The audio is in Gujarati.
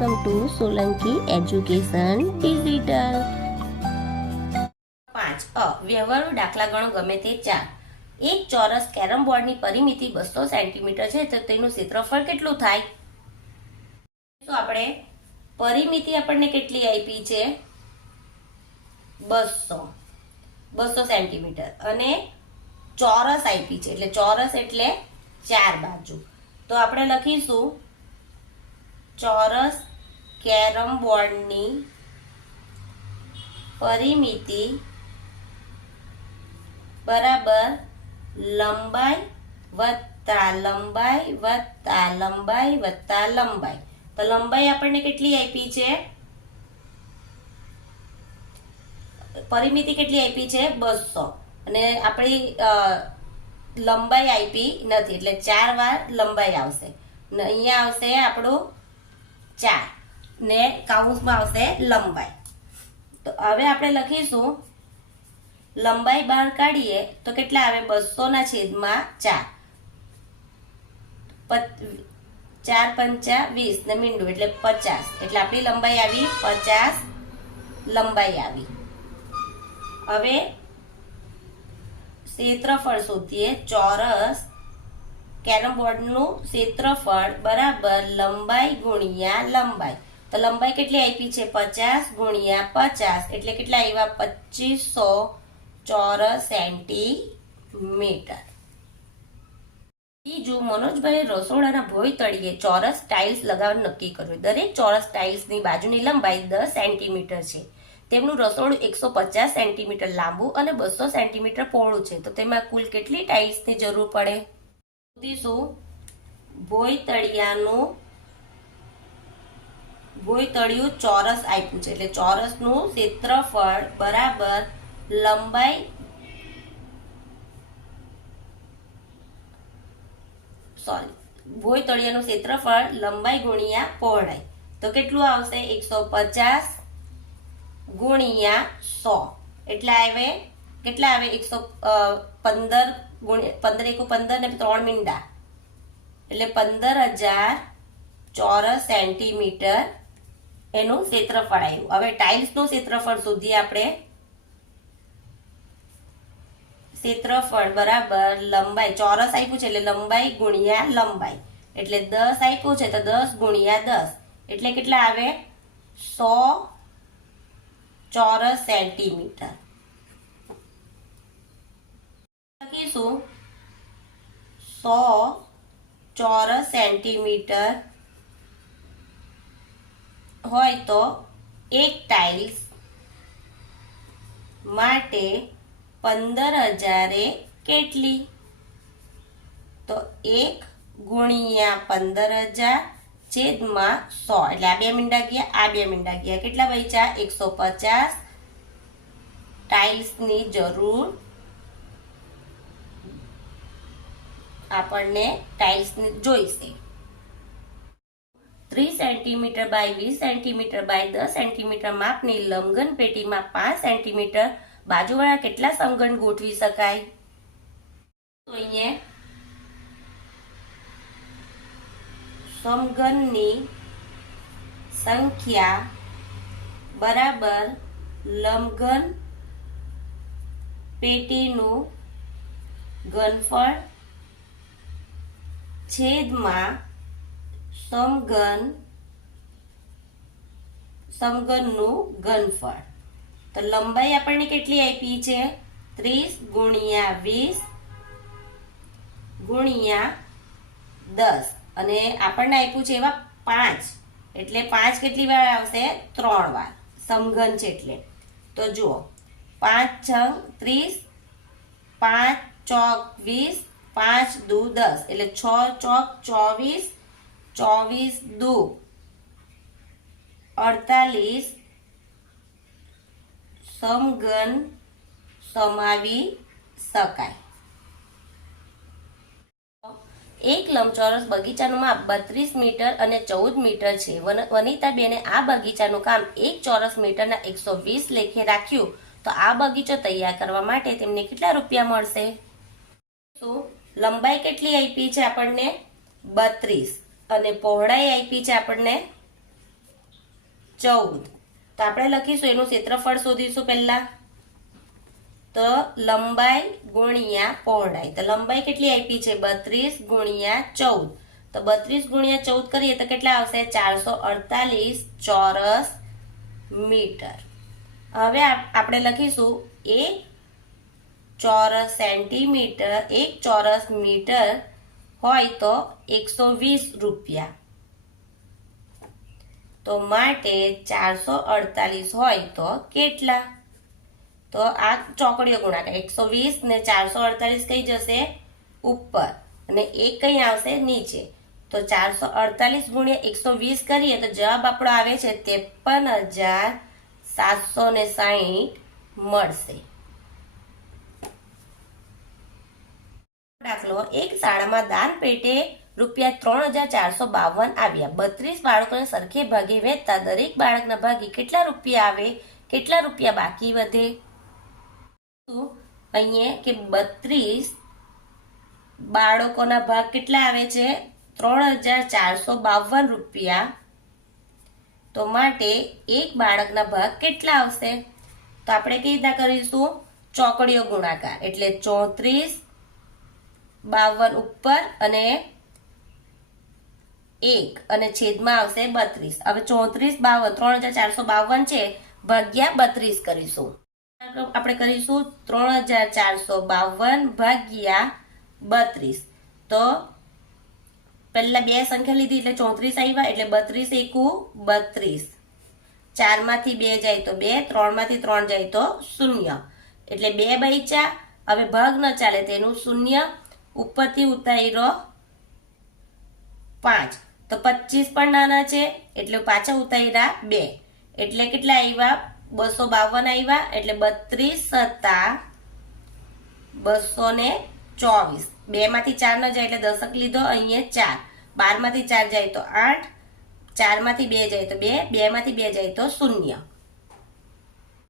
Welcome to Solanki education digital. 5 વ્યવહારુ દાખલા ગણો ગમે તે 4. એક ચોરસ કેરમ બોર્ડની પરિમિતિ 200 સેન્ટીમીટર છે તો તેનું ક્ષેત્રફળ કેટલું થાય? તો આપણે પરિમિતિ આપણને કેટલી આપી છે? 200 સેન્ટીમીટર અને ચોરસ આપી છે, એટલે ચોરસ એટલે 4 બાજુ. તો આપણે લખીશું ચોરસ કેરમ બોર્ડની પરિમિતિ બરાબર લંબાઈ વત્તા લંબાઈ વત્તા લંબાઈ વત્તા લંબાઈ. તો લંબાઈ આપણને કેટલી આપી છે? પરિમિતિ કેટલી આપી છે? 200. અને આપણી લંબાઈ આપી નથી, એટલે 4 વાર લંબાઈ આવશે. અહીંયા આવશે આપણું 4 ને કાઉન્સમાં આવશે લંબાઈ. તો હવે આપણે લખીશું લંબાઈ બહાર કાઢીએ તો કેટલા આવે? 200 ના છેદમાં 4. 4 પંચા 20 ને મીંડું એટલે 50. એટલે આપણી લંબાઈ આવી 50 લંબાઈ આવી. હવે ક્ષેત્રફળ શોધીએ. ચોરસ કેરમ બોર્ડનું ક્ષેત્રફળ બરાબર લંબાઈ ગુણ્યા લંબાઈ. તો લંબાઈ કેટલી આપી છે? 50 ગુણ્યા 50 એટલે કેટલા આવ્યા? 2500 ચોરસ સેન્ટીમીટર. બીજું, મનોજભાઈ રસોડાના ભોંય તળિયે ચોરસ ટાઇલ્સ લગાવવાનું નક્કી કર્યું. દરેક ચોરસ ટાઇલ્સની બાજુની લંબાઈ 10 સેન્ટીમીટર છે. તેમનું રસોડું 150 સેન્ટીમીટર લાંબુ અને 200 સેન્ટીમીટર પહોળું છે. તો તેમાં કુલ કેટલી ટાઇલ્સની જરૂર પડે? ભોંય તળિયું ચોરસ આપ્યું છે, એટલે ચોરસનું ક્ષેત્રફળ બરાબર લંબાઈ ભોંય તળિયાનું ક્ષેત્રફળ લંબાઈ ગુણ્યા પહોળાઈ. તો કેટલું આવશે? 150 ગુણ્યા 100 એટલે આવે કેટલા આવે? 115 15 × 15 ને 3 મીંડા એટલે 15000 ચોરસ સેન્ટીમીટર એનું ક્ષેત્રફળ આવ્યું. હવે ટાઇલ્સનું ક્ષેત્રફળ શોધીએ આપણે. ક્ષેત્રફળ બરાબર લંબાઈ, ચોરસ આપ્યું છે એટલે લંબાઈ ગુણ્યા લંબાઈ, એટલે 10 આપ્યું છે તો 10 ગુણ્યા 10 એટલે કેટલા આવે? 100 ચોરસ સેન્ટીમીટર. લખીશું 100 ચોરસ સેન્ટીમીટર હોય તો એક ટાઇલ્સ માટે 15000 કેટલી? તો 1 ગુણ્યા 15000 છેદમાં 100 એટલે આ 2 મીંડા ગયા, આ 2 મીંડા ગયા, કેટલા બચ્યા? 150 ટાઇલ્સની જરૂર આપણને ટાઇલ્સની જોઈશે. 30 centimetre by 20 centimetre by 10 centimetre માપની લંબઘન પેટીમાં 5 સેન્ટીમીટર બાજુવાળા કેટલા સમઘન ગોઠવી શકાય? તો અહીંયા સમઘનની સંખ્યા બરાબર લંબઘન પેટીનું ઘનફળ છેદમાં સમઘનનું ઘનફળ. તો લંબાઈ આપણને કેટલી આપી છે? 30 ગુણ્યા 20 ગુણ્યા 10 અને આપણને આપ્યું છે એવા 5 એટલે 5 કેટલી વાર આવશે? 3 વાર. સમઘન છે એટલે. તો જુઓ 5 × 30, 5 ચોક 20, 5 દુ 10 એટલે 6 ચોક 24, 24 દુ 48 સમઘન સમાવી શકાય. એક લંબચોરસ બગીચાનું માપ 32 મીટર અને 14 મીટર છે. વનિતાબેને આ બગીચાનું કામ 1 ચોરસ મીટરના 120 લેખે રાખ્યું તો આ બગીચો તૈયાર કરવા માટે તેમને કેટલા રૂપિયા મળશે? તો લંબાઈ કેટલી આપી છે આપણને? 32 અને પહોળાઈ આપી છે આપણને 14. તો આપણે લખીશું એનું ક્ષેત્રફળ શોધીશું પહેલા. તો લંબાઈ ગુણ્યા પહોળાઈ. તો લંબાઈ કેટલી આપી છે? 32 ગુણ્યા 14. તો 32 ગુણ્યા 14 કરીએ તો કેટલા આવશે? 448 ચોરસ મીટર. હવે આપણે લખીશું 1 ચોરસ સેન્ટીમીટર 1 ચોરસ મીટર હોય તો 120 રૂપિયા. તો માટે 448 હોય તો કેટલા? તો આ ચોકડીઓ ગુણાકાર 120 ને 448 કઈ જશે? ઉપર અને 1 કઈ આવશે? નીચે. તો 448 ગુણ્યા 120 કરીએ તો જવાબ આપણો આવે છે 53,760 મળશે. દાખલો, એક શાળામાં દાન પેટે રૂપિયા 3,452 આવ્યા. 32 બાળકોને સરખે ભાગે વહેંચતા દરેક બાળકના ભાગે કેટલા રૂપિયા આવે? કેટલા રૂપિયા બાકી વધે? અહીંયા કે 32 બાળકોના ભાગ કેટલા આવે છે? 3,452 રૂપિયા. તો માટે એક બાળકના ભાગ કેટલા આવશે? તો આપણે કઈ રીતના કરીશું? ચોકડીઓ ગુણાકાર એટલે 34 52 ઉપર અને 1 અને છેદમાં આવશે 32. હવે 34 52 3,452 છે ભાગ્યા 32 કરીશું. આપણે કરીશું 3,452 ભાગ્યા 32. તો પહેલા બે સંખ્યા લીધી એટલે 34 આવ્યા એટલે 32 એકુ 32. 4 માંથી 2 જાય તો 2, 3 માંથી 3 જાય તો 0 એટલે 2 બચ્યા. હવે ભાગ ન ચાલે તેનું 0 ઉપરથી ઉતાર્યો 5. તો 25 પણ નાના છે એટલે પાછા ઉતાર્યા 2 એટલે કેટલા આવ્યા? 252 આવ્યા એટલે 32 સત્તા 224. 2 માંથી 4 ન જાય એટલે દશક લીધો. અહીંયા 4 12 માંથી 4 જાય તો 8, 4 માંથી 2 જાય તો 2, 2 માંથી 2 જાય તો 0.